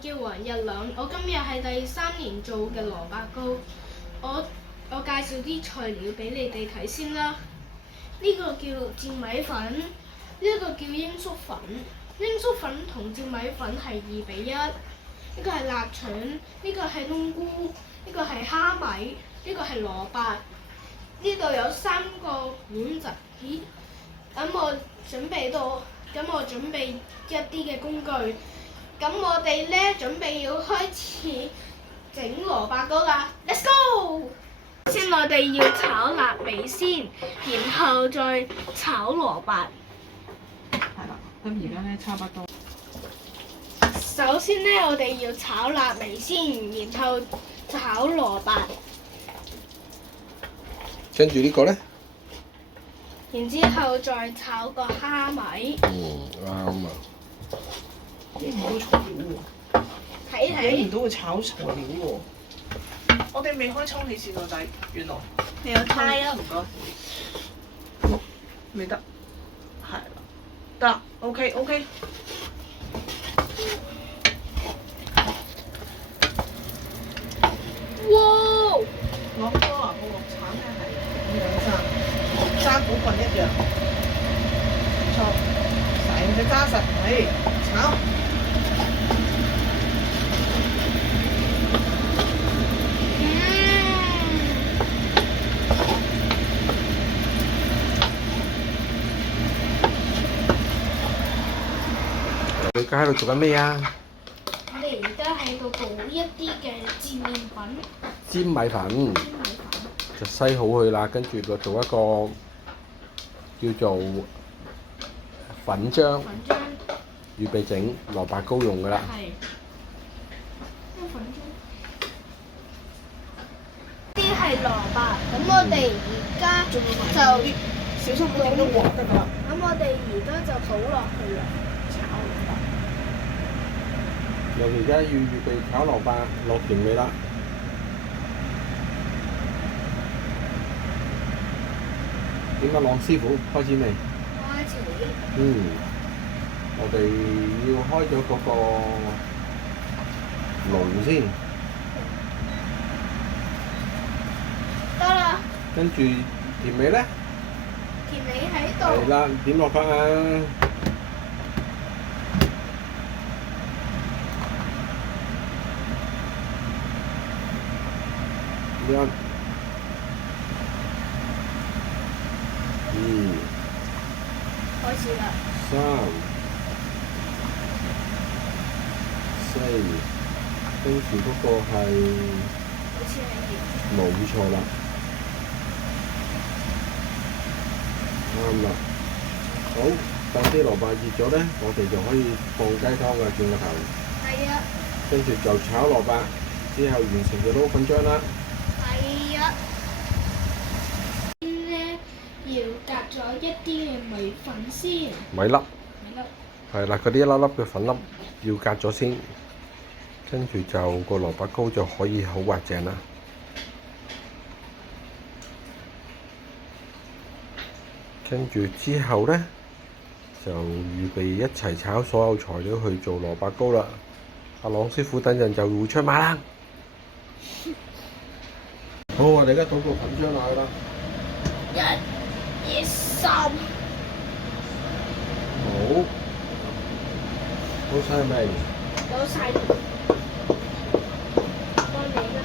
叫黃日朗，我今日係第3年做嘅蘿蔔糕。我介紹啲材料俾你哋睇先啦。呢個叫粘米粉，呢個叫鷹粟粉。鷹粟粉同粘米粉係2:1。呢個係臘腸，呢個係冬菇，呢個係蝦米，呢個係蘿蔔。呢度有3個碗仔。咁我準備一啲嘅工具。咁我哋咧準備要開始整蘿蔔糕啦 ，Let's go！ 先我哋要炒臘味先，然後再炒蘿蔔。係啦，咁而家咧差不多。首先咧，我哋要炒臘味先，然後炒蘿蔔。跟住呢個咧？然之後再炒個蝦米。啱啊！影唔到材料喎，睇睇。影唔到佢炒材料喎。我哋未開抽氣扇個仔，原來。你有猜啊？唔該。未得。係啦。得。OK。哇！我哥啊，個鑊鏟咧係咁樣揸股份一樣，唔錯，成隻揸實，炒。你而家喺度做緊咩啊？我哋而家喺度做一啲嘅煎麵粉。煎米粉。就篩好佢啦，跟住就做一個叫做粉漿，預備整蘿蔔糕用噶啦。係。啲係蘿蔔，咁我哋而家就小心唔好整到鑊得㗎啦。咁我哋而家就倒落去啦。炒蘿蔔。我而家要預備炒蘿蔔落調味啦。點啊，朗師傅開始未？開始。我哋要開咗嗰個爐先。得啦。跟住調味咧？調味喺度。係啦，點落法啊？1、開始啦。3、4，跟住嗰個係好似係冇錯啦，啱啦。好，等啲蘿蔔熱咗咧，我哋就可以放雞湯㗎，轉個頭。係啊。跟住就炒蘿蔔，之後完成就撈粉漿啦。係啊。要隔咗一啲嘅米粉先。米粒。係啦，嗰啲一粒粒嘅粉粒要隔咗先，跟住就個蘿蔔糕就可以好滑淨啦。跟住之後呢，就預備一齊炒所有材料去做蘿蔔糕啦。阿朗師傅等陣就會出馬啦。好，我哋而家倒個粉漿落去啦。1、2、3。好，倒晒未？倒晒。幫你啦。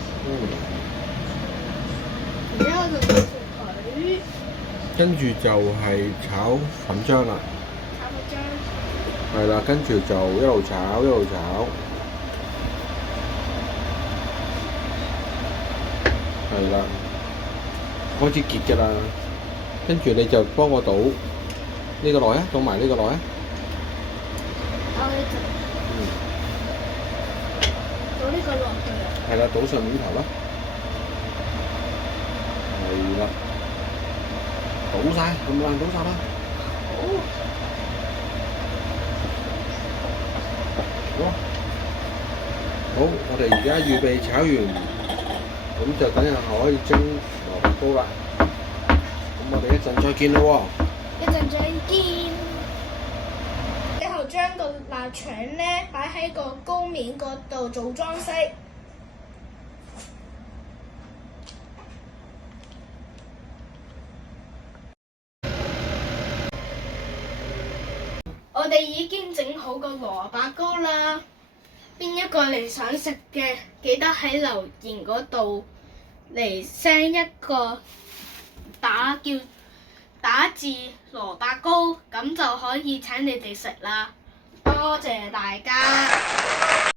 然之後就倒佢。跟住就係炒粉漿啦。炒粉漿。係啦，跟住就一路炒一路炒。係啦，開始結㗎啦。跟住你就幫我倒呢個落啊，倒埋呢個落啊。倒呢個落去。係啦，倒上面頭啦。係啦，倒晒，咁爛倒晒啦。好，我哋而家預備炒完，咁就等陣可以蒸蘿蔔糕啦。咁我哋一陣再見咯喎。一陣再見。之後將個臘腸咧擺喺個糕面嗰度做裝飾。我哋已經整好個蘿蔔糕啦，邊一個嚟想食嘅，記得喺留言嗰度嚟 send 一個打字蘿蔔糕，咁就可以請你哋食啦。多謝大家。